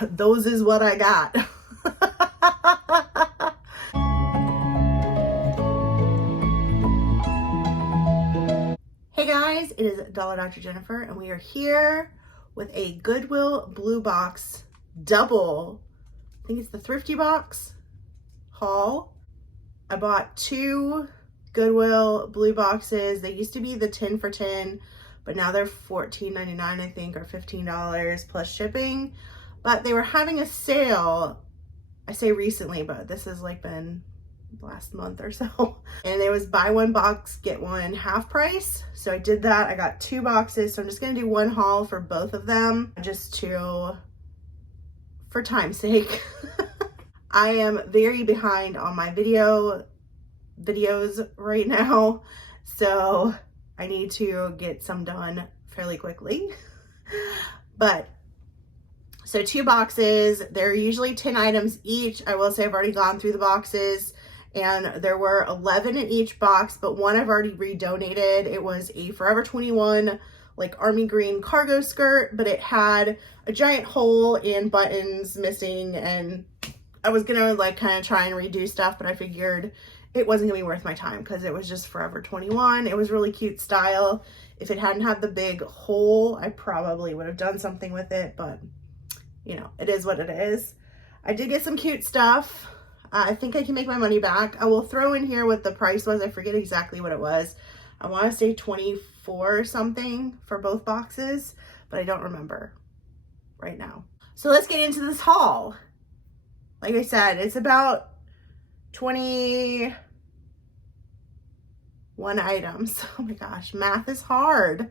those is what I got. Hey guys, it is Dolla Docta Jennifer, and we are here with a Goodwill Bluebox double, I think it's the Thrifty box haul. I bought 2 Goodwill Blueboxes. They used to be the 10 for 10, but now they're $14.99, I think, or $15 plus shipping. But they were having a sale, I say recently, but this has like been last month or so. And it was buy one box, get one half price. So I did that. I got 2 boxes. So I'm just gonna do one haul for both of them, just for time's sake. I am very behind on my videos right now, so I need to get some done fairly quickly. But so 2 boxes, they're usually 10 items each. I will say I've already gone through the boxes and there were 11 in each box, but one I've already redonated. It was a Forever 21 like army green cargo skirt, but it had a giant hole and buttons missing, and I was gonna like kind of try and redo stuff, but I figured it wasn't gonna be worth my time because it was just Forever 21. It was really cute style. If it hadn't had the big hole, I probably would have done something with it, but you know, it is what it is. I did get some cute stuff. I think I can make my money back. I will throw in here what the price was. I forget exactly what it was. I want to say 24 or something for both boxes, but I don't remember right now. So let's get into this haul. Like I said, it's about 21 items. Oh my gosh, math is hard.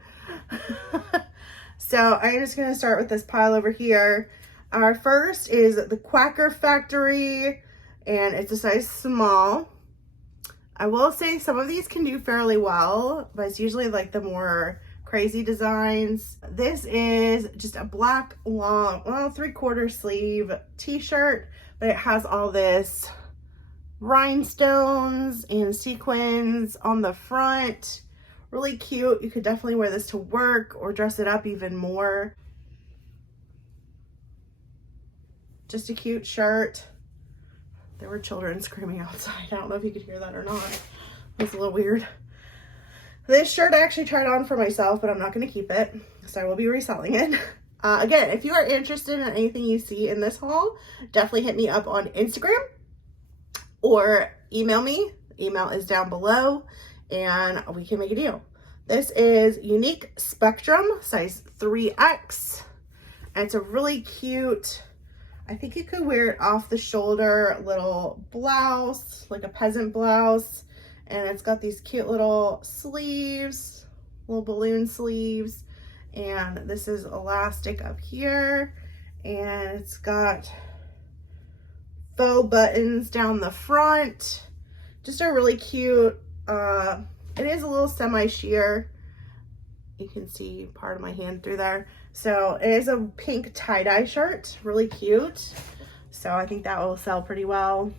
So I'm just going to start with this pile over here. Our first is the Quacker Factory, and it's a size small. I will say some of these can do fairly well, but it's usually like the more crazy designs. This is just a black long, well, 3/4 sleeve t-shirt, but it has all this rhinestones and sequins on the front. Really cute. You could definitely wear this to work or dress it up even more. Just a cute shirt. There were children screaming outside. I don't know if you could hear that or not. It's a little weird. This shirt I actually tried on for myself, but I'm not going to keep it, so I will be reselling it. Again, if you are interested in anything you see in this haul, definitely hit me up on Instagram or email me. The email is down below and we can make a deal. This is Unique Spectrum, size 3X. And it's a really cute, I think you could wear it off the shoulder, little blouse, like a peasant blouse. And it's got these cute little sleeves, little balloon sleeves. And this is elastic up here. And it's got faux buttons down the front. Just a really cute, it is a little semi-sheer. You can see part of my hand through there. So it is a pink tie-dye shirt, really cute. So I think that will sell pretty well.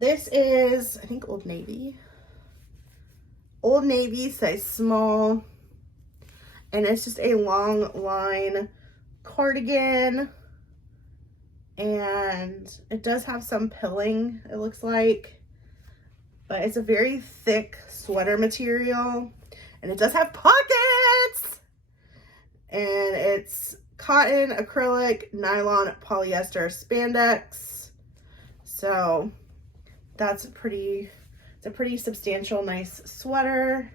This is, I think, Old Navy. Old Navy, size small. And it's just a long line cardigan. And it does have some pilling, it looks like. But it's a very thick sweater material. And it does have pockets! And it's cotton, acrylic, nylon, polyester, spandex. So that's it's a pretty substantial, nice sweater.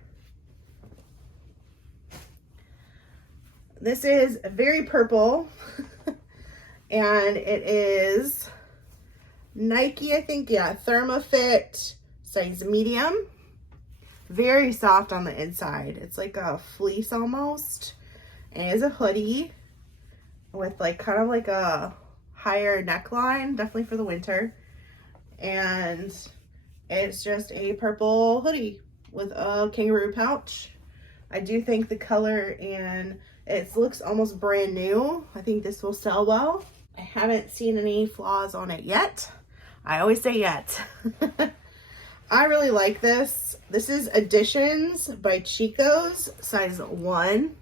This is very purple. And it is Nike, I think, yeah, Thermofit, size medium. Very soft on the inside. It's like a fleece almost. And it is a hoodie with like kind of like a higher neckline, definitely for the winter. And it's just a purple hoodie with a kangaroo pouch. I do think the color and it looks almost brand new. I think this will sell well. I haven't seen any flaws on it yet. I always say yet. I really like this. This is Editions by Chico's, size 1.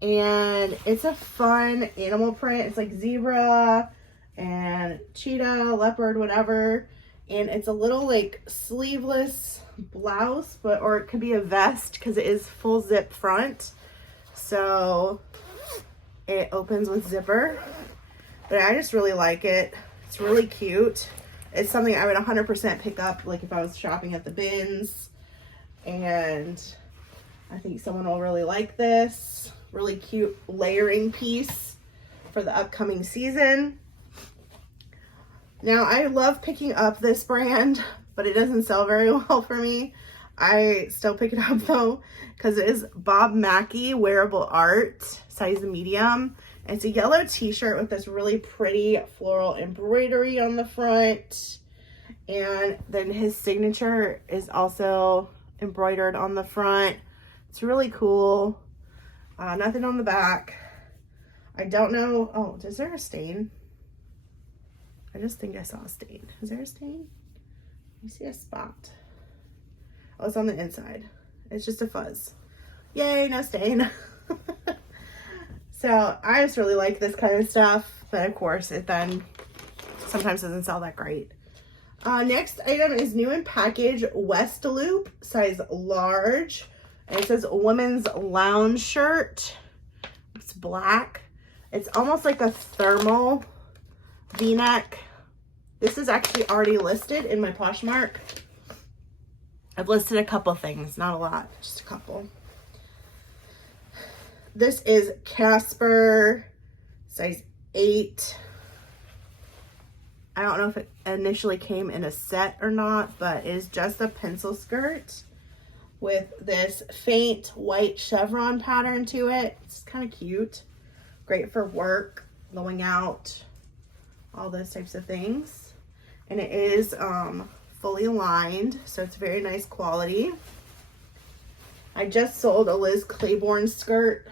And it's a fun animal print. It's like zebra and cheetah, leopard, whatever. And it's a little like sleeveless blouse, but or it could be a vest because it is full zip front. So it opens with zipper. But I just really like it. It's really cute. It's something I would 100% pick up like if I was shopping at the bins. And I think someone will really like this. Really cute layering piece for the upcoming season. Now, I love picking up this brand, but it doesn't sell very well for me. I still pick it up though, because it is Bob Mackie Wearable Art, size medium. It's a yellow t-shirt with this really pretty floral embroidery on the front. And then his signature is also embroidered on the front. It's really cool. Nothing on the back. I don't know. Oh, is there a stain? I just think I saw a stain. Is there a stain? You see a spot. Oh, it's on the inside. It's just a fuzz. Yay, no stain. So I just really like this kind of stuff. But of course, it then sometimes doesn't sell that great. Next item is new in package, West Loop, size large. And it says women's lounge shirt. It's black. It's almost like a thermal V-neck. This is actually already listed in my Poshmark. I've listed a couple things, not a lot, just a couple. This is Casper, size 8. I don't know if it initially came in a set or not, but it is just a pencil skirt with this faint white chevron pattern to it. It's kind of cute. Great for work, going out, all those types of things. And it is fully lined, so it's very nice quality. I just sold a Liz Claiborne skirt,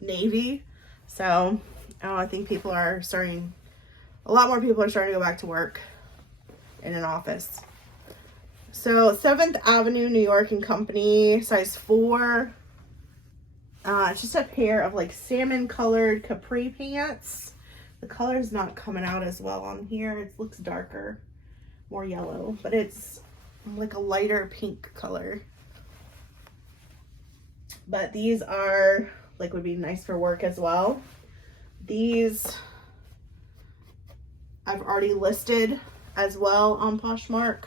navy. So I think people are starting, a lot more people are starting to go back to work in an office. So 7th Avenue, New York and Company, size 4. It's just a pair of like salmon colored capri pants. The color is not coming out as well on here. It looks darker, more yellow, but it's like a lighter pink color. But these are like, would be nice for work as well. These I've already listed as well on Poshmark.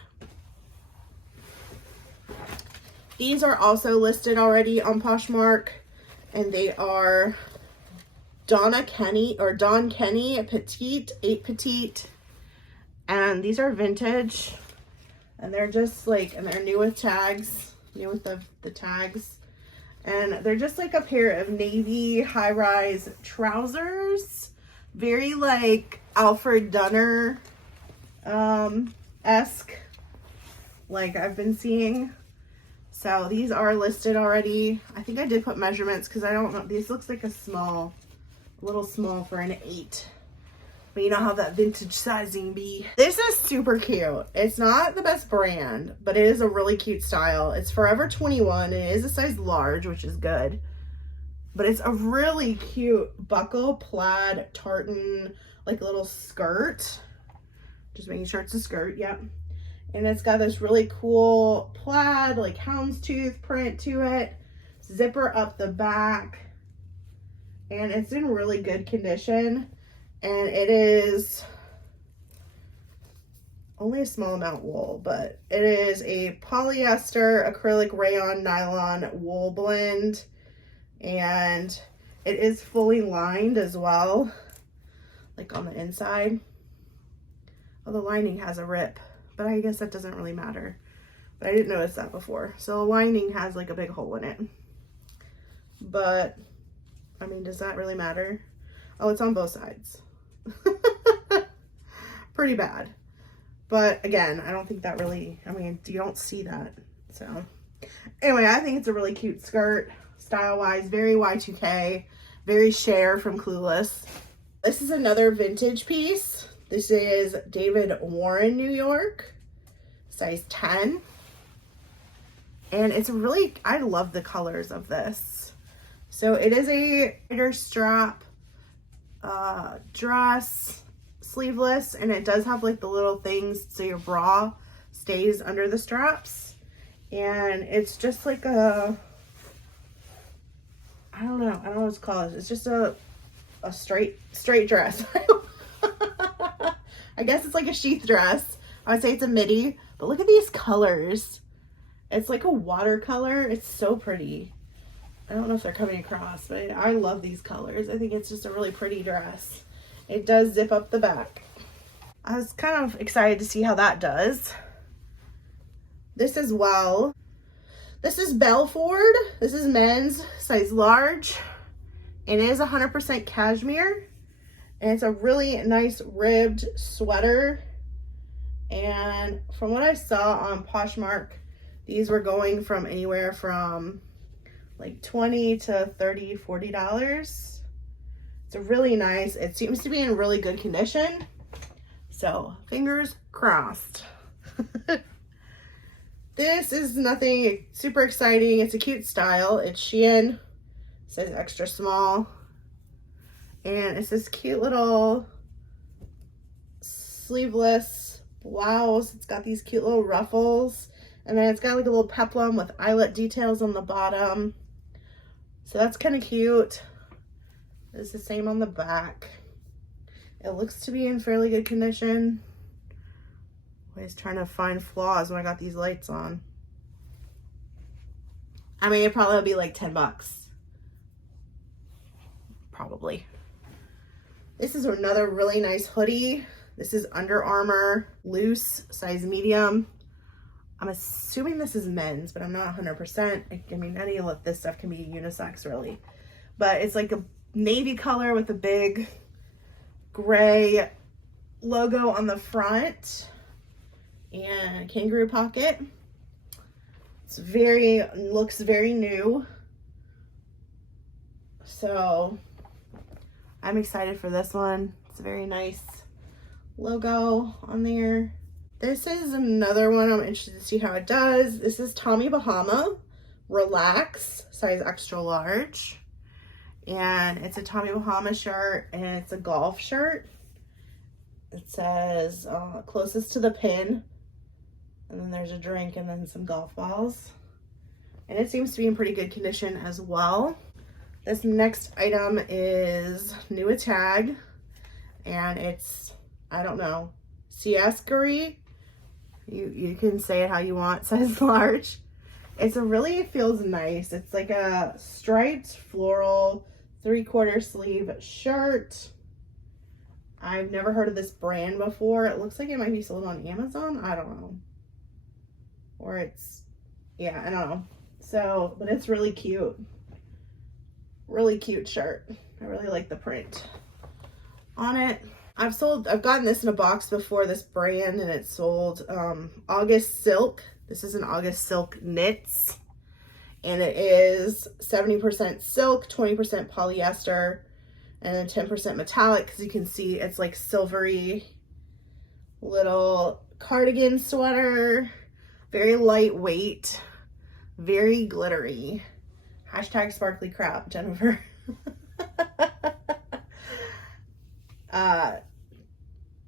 These are also listed already on Poshmark, and they are Don Kenny Petite, 8 Petite. And these are vintage, and they're just like, and they're new with tags, new with the tags. And they're just like a pair of navy high-rise trousers. Very like Alfred Dunner esque, like I've been seeing. So these are listed already. I think I did put measurements because I don't know. These looks like a little small for an 8. But you know how that vintage sizing be. This is super cute. It's not the best brand, but it is a really cute style. It's Forever 21. It is a size large, which is good. But it's a really cute buckle plaid tartan, like little skirt. Just making sure it's a skirt, yep. And it's got this really cool plaid, like houndstooth print to it. Zipper up the back. And it's in really good condition. And it is only a small amount wool, but it is a polyester, acrylic, rayon, nylon wool blend. And it is fully lined as well, like on the inside. Well, the lining has a rip, but I guess that doesn't really matter. But I didn't notice that before. So the lining has like a big hole in it. But, I mean, does that really matter? Oh, it's on both sides. Pretty bad. But again, I don't think that really, I mean, you don't see that. So anyway, I think it's a really cute skirt, style-wise, very Y2K, very Cher from Clueless. This is another vintage piece. This is David Warren, New York, size 10. And it's really, I love the colors of this. So it is a tighter strap dress, sleeveless, and it does have like the little things so your bra stays under the straps. And it's just like a, I don't know what it's called. It's just a straight dress. I guess it's like a sheath dress. I would say it's a midi, but look at these colors. It's like a watercolor. It's so pretty. I don't know if they're coming across, but I love these colors. I think it's just a really pretty dress. It does zip up the back. I was kind of excited to see how that does. This as well. This is Belford. This is men's, size large. It is 100% cashmere. And it's a really nice ribbed sweater. And from what I saw on Poshmark, these were going from anywhere from like $20 to $30, $40. It's a really nice, it seems to be in really good condition. So fingers crossed. This is nothing super exciting. It's a cute style. It's Shein, size extra small. And it's this cute little sleeveless blouse. It's got these cute little ruffles. And then it's got like a little peplum with eyelet details on the bottom. So that's kind of cute. It's the same on the back. It looks to be in fairly good condition. Always trying to find flaws when I got these lights on. I mean, it probably would be like 10 bucks. Probably. This is another really nice hoodie. This is Under Armour, loose, size medium. I'm assuming this is men's, but I'm not 100%. I mean, any of this stuff can be unisex, really. But it's like a navy color with a big gray logo on the front and a kangaroo pocket. It's looks very new. So I'm excited for this one. It's a very nice logo on there. This is another one I'm interested to see how it does. This is Tommy Bahama, Relax, size extra large. And it's a Tommy Bahama shirt, and it's a golf shirt. It says closest to the pin. And then there's a drink and then some golf balls. And it seems to be in pretty good condition as well. This next item is new a tag. And it's, I don't know, Siescary. You can say it how you want, size large. It feels nice. It's like a striped floral 3/4 sleeve shirt. I've never heard of this brand before. It looks like it might be sold on Amazon. I don't know. Or it's, yeah, I don't know. So, but it's really cute. Really cute shirt. I really like the print on it. I've gotten this in a box before, this brand, and it's sold August Silk. This is an August Silk Knits, and it is 70% silk, 20% polyester, and then 10% metallic, because you can see it's like silvery little cardigan sweater, very lightweight, very glittery. Hashtag sparkly crap, Jennifer.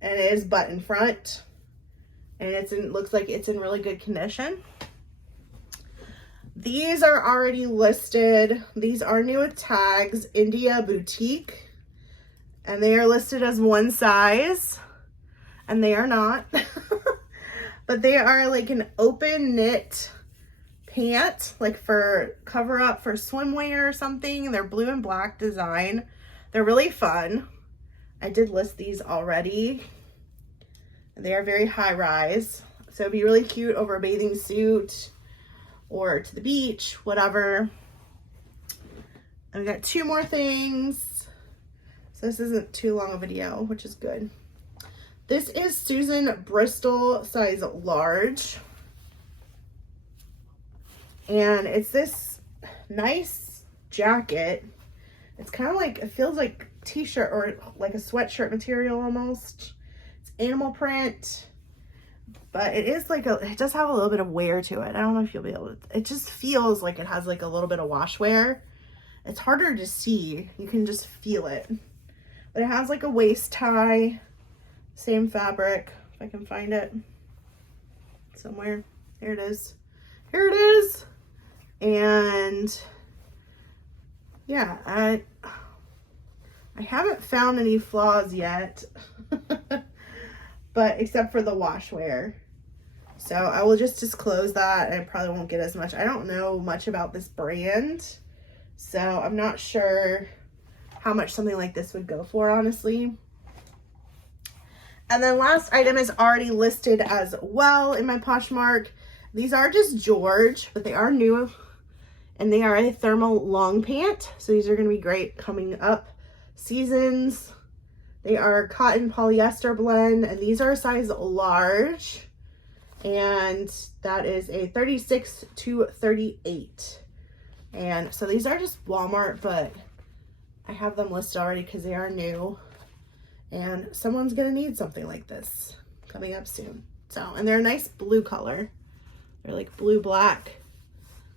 And it is button front, and looks like it's in really good condition. These are already listed. These are new with tags, India Boutique, and they are listed as one size, and they are not. But they are like an open knit pant, like for cover up for swimwear or something. They're blue and black design. They're really fun. I did list these already. They are very high rise, so it'd be really cute over a bathing suit or to the beach, whatever. And we got two more things, so this isn't too long a video, which is good. This is Susan Bristol, size large, and it's this nice jacket. It's kind of like, it feels like t-shirt or like a sweatshirt material almost. It's animal print, but it is like it does have a little bit of wear to it. I don't know if you'll be able to, it just feels like it has like a little bit of wash wear, It's harder to see. You can just feel it. But it has like a waist tie, same fabric. If I can find it somewhere. Here it is. Here it is. And yeah, I haven't found any flaws yet, but except for the wash wear. So I will just disclose that. I probably won't get as much. I don't know much about this brand, so I'm not sure how much something like this would go for, honestly. And then last item is already listed as well in my Poshmark. These are just George, but they are new, and they are a thermal long pant. So these are going to be great coming up seasons. They are cotton polyester blend, and these are a size large, and that is a 36 to 38. And so these are just Walmart, but I have them listed already because they are new, and someone's gonna need something like this coming up soon. So, and they're a nice blue color. They're like blue black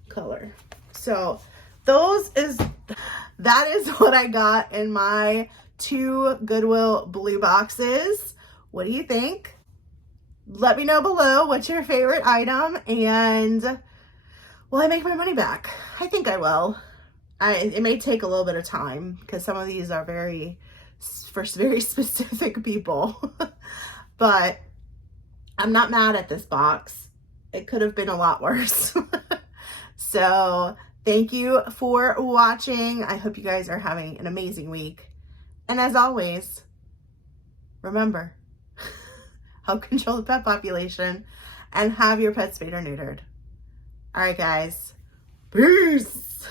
color. So that is what I got in my 2 Goodwill blue boxes. What do you think? Let me know below what's your favorite item, and will I make my money back? I think I will. It may take a little bit of time because some of these are for very specific people, but I'm not mad at this box. It could have been a lot worse. So thank you for watching. I hope you guys are having an amazing week. And as always, remember, help control the pet population and have your pets spayed or neutered. All right, guys. Peace.